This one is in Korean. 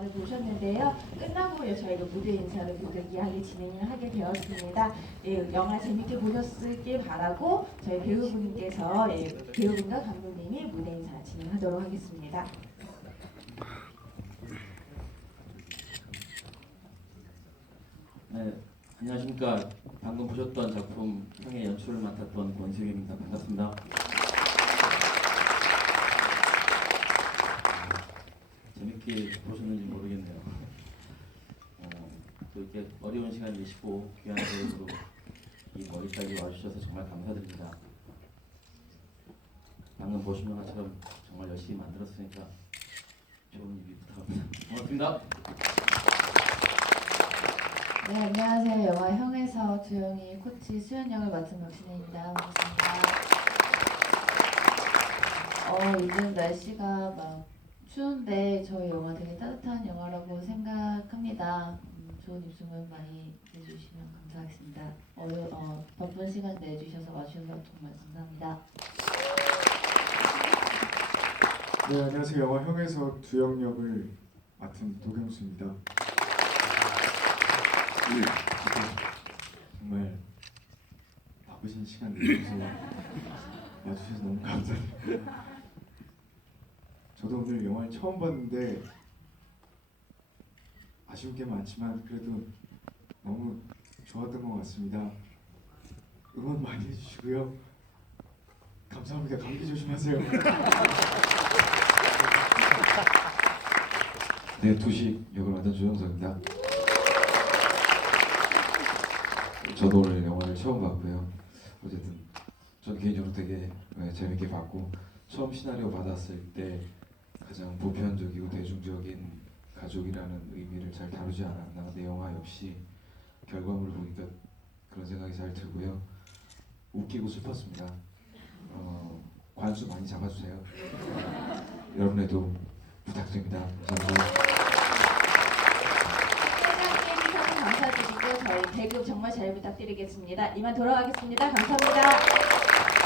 영화를 보셨는데요. 끝나고 저희가 무대 인사를 부득이하게 진행을 하게 되었습니다. 예, 영화 재밌게 보셨길 바라고 저희 배우분께서 예, 배우분과 감독님이 무대 인사 진행하도록 하겠습니다. 네, 안녕하십니까. 방금 보셨던 작품 형의 연출을 맡았던 권세경입니다. 반갑습니다. 재밌게 모르겠네요. 이렇게 어려운 시간 내시고 귀한 배우로 이 머리까지 와주셔서 정말 감사드립니다. 방금 보신 것처럼 정말 열심히 만들었으니까 좋은 리뷰 부탁합니다. 고맙습니다. 네, 안녕하세요. 영화 형에서 주영이 코치 수연 역을 맡은 박신혜입니다. 반갑습니다. 어, 요즘 날씨가 막 추운데 저희 영화 되게 따뜻한 영화라고 생각합니다. 음, 좋은 입소문 많이 내주시면 감사하겠습니다. 어려, 어, 바쁜 시간 내주셔서 와주셔서 정말 감사합니다. 네, 안녕하세요. 영화 형에서 두영 역을 맡은 도경수입니다. 네, 정말 바쁘신 시간 내주셔서 와주셔서 너무 감사드립니다. 저도 오늘 영화를 처음 봤는데 아쉬운 게 많지만 그래도 너무 좋았던 것 같습니다. 응원 많이 해주시고요. 감사합니다. 감기 조심하세요. 네, 도시 역을 맡은 조영석입니다. 저도 오늘 영화를 처음 봤고요. 어쨌든 전 개인적으로 되게 네, 재밌게 봤고 처음 시나리오 받았을 때 가장 보편적이고 대중적인 가족이라는 의미를 잘 다루지 않았나. 근데 영화 역시 결과물을 보니까 그런 생각이 잘 들고요. 웃기고 슬펐습니다. 어, 관수 많이 잡아주세요. 여러분에도 부탁드립니다. 감사합니다. 저희 배급 정말 잘 부탁드리겠습니다. 이만 돌아가겠습니다. 감사합니다.